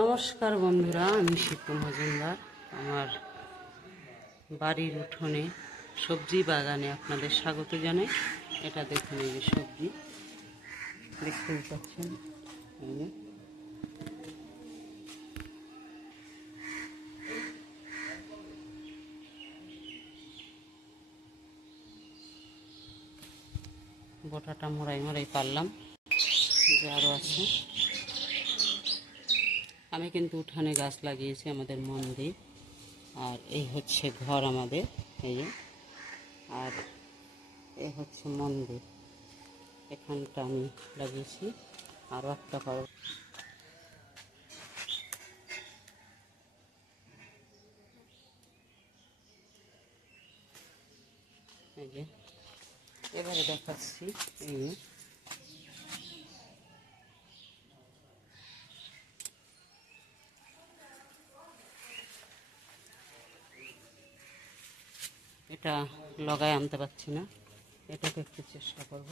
নমস্কার বন্ধুরা, আমি শিপু মজুমদার। আমার বাড়ির উঠোনে সবজি বাগানে আপনাদের স্বাগত জানাই। এটা দেখুন, এই যে সবজি দেখতেই পাচ্ছেন। এই যে বোটাটা মোড়াই মোড়াই পারলাম, যে আরও আছে। আমি কিন্তু উঠানে গাছ লাগিয়েছি আমাদের মন্দির, আর এই হচ্ছে ঘর আমাদের, এই যে। আর এই হচ্ছে মন্দির, এখানটা আমি লাগিয়েছি। আরও একটা পারো, এই যে। এবারে দেখাচ্ছি, এই যে এটা লগায় আনতে পারছি না, এটাকে একটু চেষ্টা করব।